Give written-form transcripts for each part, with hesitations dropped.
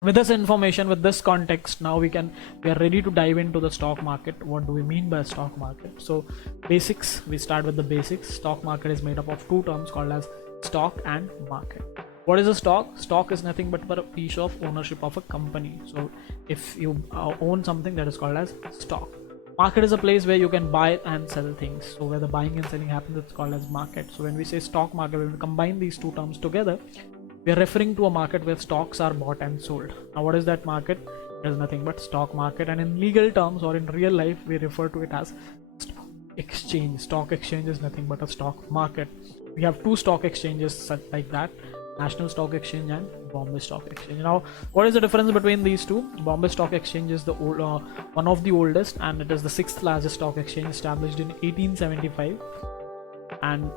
With this information, with this context, now we are ready to dive into the stock market. What do we mean by stock market? So basics, we start with the basics. Stock market is made up of two terms called as stock and market. What is a stock? Stock is nothing but a piece of ownership of a company. So if you own something, that is called as stock. Market is a place where you can buy and sell things. So where the buying and selling happens, it's called as market. So when we say stock market, when we combine these two terms together, we are referring to a market where stocks are bought and sold. Now what is that market? It is nothing but stock market, and in legal terms or in real life we refer to it as stock exchange. Stock exchange is nothing but a stock market. We have two stock exchanges such like that, National Stock Exchange and Bombay Stock Exchange. Now what is the difference between these two? Bombay Stock Exchange is the one of the oldest, and it is the sixth largest stock exchange, established in 1875, and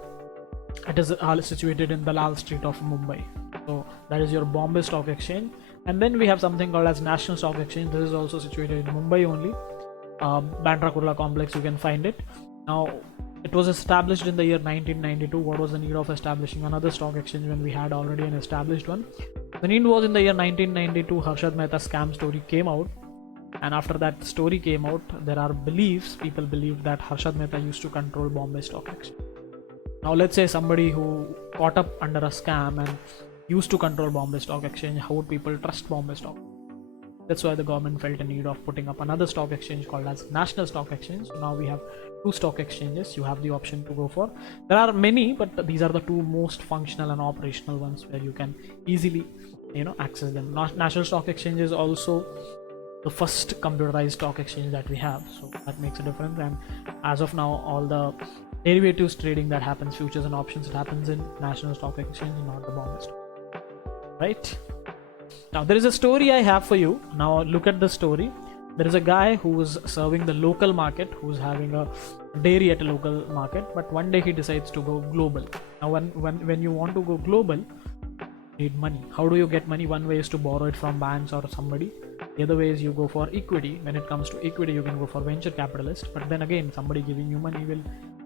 it is situated in Dalal Street of Mumbai. So that is your Bombay Stock Exchange. And then we have something called as National Stock Exchange. This is also situated in Mumbai only, Bandra Kurla complex, you can find it. Now it was established in the year 1992. What was the need of establishing another stock exchange when we had already an established one? The need was in the year 1992, Harshad Mehta scam story came out, and after that story came out, there are beliefs, people believe that Harshad Mehta used to control Bombay Stock Exchange. Now let's say somebody who caught up under a scam and used to control Bombay Stock Exchange, how would people trust Bombay Stock? That's why the government felt a need of putting up another stock exchange called as National Stock Exchange. So now we have two stock exchanges. You have the option to go for. There are many, but these are the two most functional and operational ones where you can easily, access them. National Stock Exchange is also the first computerized stock exchange that we have, so that makes a difference. And as of now, all the derivatives trading that happens, futures and options, it happens in National Stock Exchange, not the Bombay Stock. Right now, there is a story I have for you. Now look at the story. There is a guy who is serving the local market, who's having a dairy at a local market, but one day he decides to go global. Now when you want to go global, you need money. How do you get money? One way is to borrow it from banks or somebody. The other way is you go for equity. When it comes to equity, you can go for venture capitalist, but then again, somebody giving you money will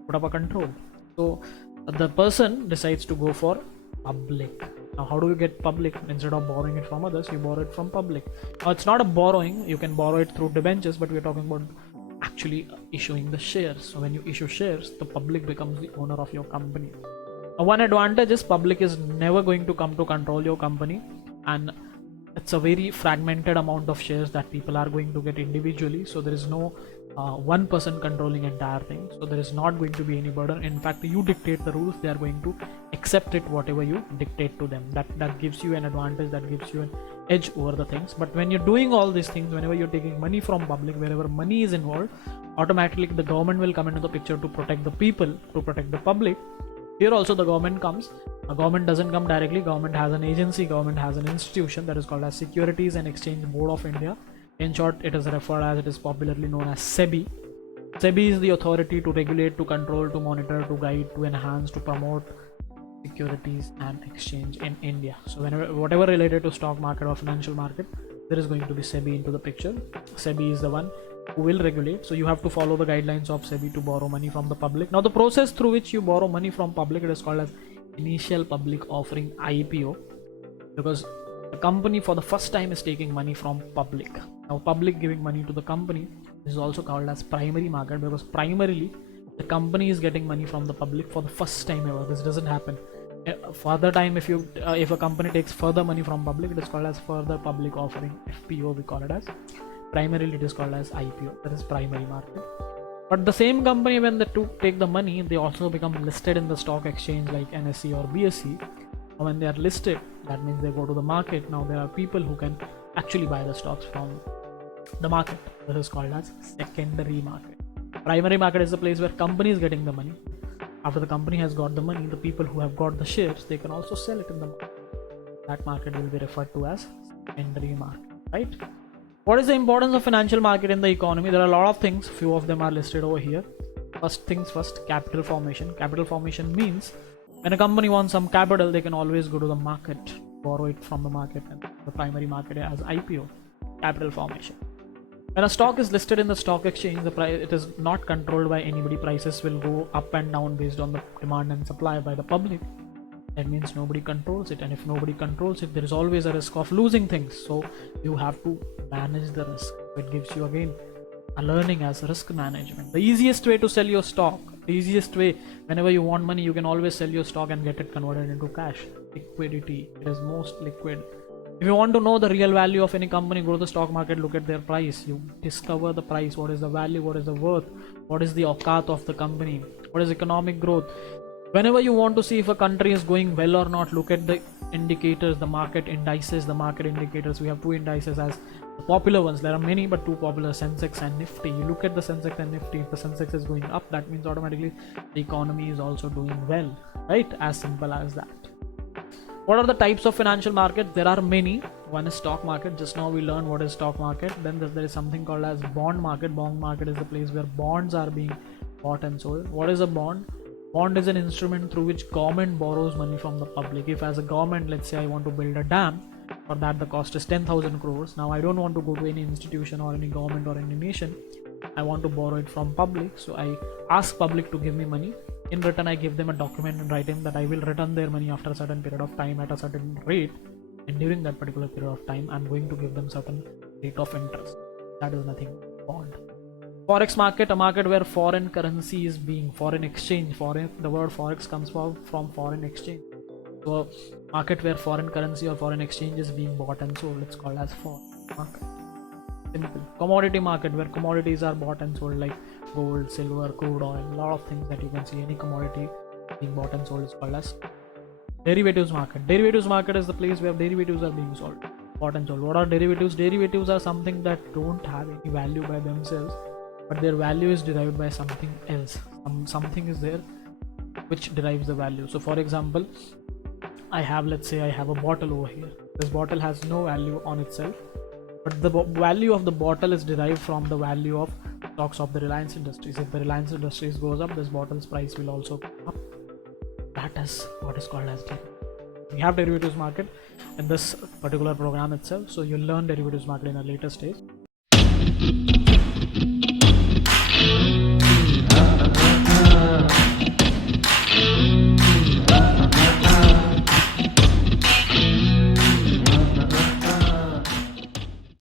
put up a control. So the person decides to go for public. Now how do you get public? Instead of borrowing it from others, you borrow it from public. Now it's not a borrowing, you can borrow it through debentures, but we're talking about actually issuing the shares. So when you issue shares, the public becomes the owner of your company. Now one advantage is public is never going to come to control your company, and it's a very fragmented amount of shares that people are going to get individually. So there is no one person controlling entire thing. So there is not going to be any burden. In fact, you dictate the rules, they are going to accept it whatever you dictate to them. That gives you an advantage, that gives you an edge over the things. But when you're doing all these things, whenever you're taking money from public, wherever money is involved, automatically the government will come into the picture to protect the people, to protect the public. Here also the government comes. A government doesn't come directly. Government has an agency, government has an institution that is called as Securities and Exchange Board of India. In short, it is referred as, it is popularly known as SEBI. SEBI is the authority to regulate, to control, to monitor, to guide, to enhance, to promote securities and exchange in India. So whatever related to stock market or financial market, there is going to be SEBI into the picture. SEBI is the one who will regulate. So you have to follow the guidelines of SEBI to borrow money from the public. Now the process through which you borrow money from public, it is called as initial public offering, IPO, because the company for the first time is taking money from public. Now public giving money to the company is also called as primary market, because primarily the company is getting money from the public for the first time ever. This doesn't happen further time. If a company takes further money from public, it is called as further public offering, FPO we call it as. Primarily it is called as IPO, that is primary market. But the same company, when they take the money, they also become listed in the stock exchange like NSE or BSE. When they are listed, that means they go to the market. Now there are people who can actually buy the stocks from the market. This is called as secondary market. Primary market is the place where company is getting the money. After the company has got the money, the people who have got the shares, they can also sell it in the market. That market will be referred to as secondary market, right? What is the importance of financial market in the economy? There are a lot of things, few of them are listed over here. First things first, capital formation. Capital formation means when a company wants some capital, they can always go to the market, borrow it from the market, and the primary market as IPO, capital formation. When a stock is listed in the stock exchange, the price, it is not controlled by anybody. Prices will go up and down based on the demand and supply by the public. that means nobody controls it, and if nobody controls it, there is always a risk of losing things. So you have to manage the risk. It gives you again a learning as risk management. The easiest way to sell your stock, the easiest way, whenever you want money, you can always sell your stock and get it converted into cash. Liquidity, it is most liquid. If you want to know the real value of any company, go to the stock market, look at their price. You discover the price, what is the value, what is the worth, what is the auqat of the company, what is economic growth. Whenever you want to see if a country is going well or not, look at the indicators, the market indices, the market indicators. We have two indices as the popular ones. There are many, but two popular, Sensex and Nifty. You look at the Sensex and Nifty. If the Sensex is going up, that means automatically the economy is also doing well, right? As simple as that. What are the types of financial market? There are many. One is stock market. Just now we learned what is stock market. Then there is something called as bond market. Bond market is the place where bonds are being bought and sold. What is a bond? Bond is an instrument through which government borrows money from the public. If as a government, let's say I want to build a dam, for that the cost is 10,000 crores. Now I don't want to go to any institution or any government or any nation. I want to borrow it from public. So I ask public to give me money. In return, I give them a document and write in that I will return their money after a certain period of time at a certain rate. And during that particular period of time, I'm going to give them certain rate of interest. That is nothing but bond. Forex market, a market where foreign currency is being foreign exchange. The word forex comes from foreign exchange. So a market where foreign currency or foreign exchange is being bought and sold, it's called as forex market. Simple. Commodity market, where commodities are bought and sold, like gold, silver, crude oil, a lot of things that you can see. Any commodity being bought and sold is called as derivatives market. Derivatives market is the place where derivatives are being sold, bought and sold. What are derivatives? Derivatives are something that don't have any value by themselves, but their value is derived by something else. Something is there which derives the value. So for example, let's say I have a bottle over here. This bottle has no value on itself, but the value of the bottle is derived from the value of stocks of the Reliance Industries. If the Reliance Industries goes up, this bottle's price will also go up. That is what is called as derivatives. We have derivatives market in this particular program itself, so you'll learn derivatives market in a later stage.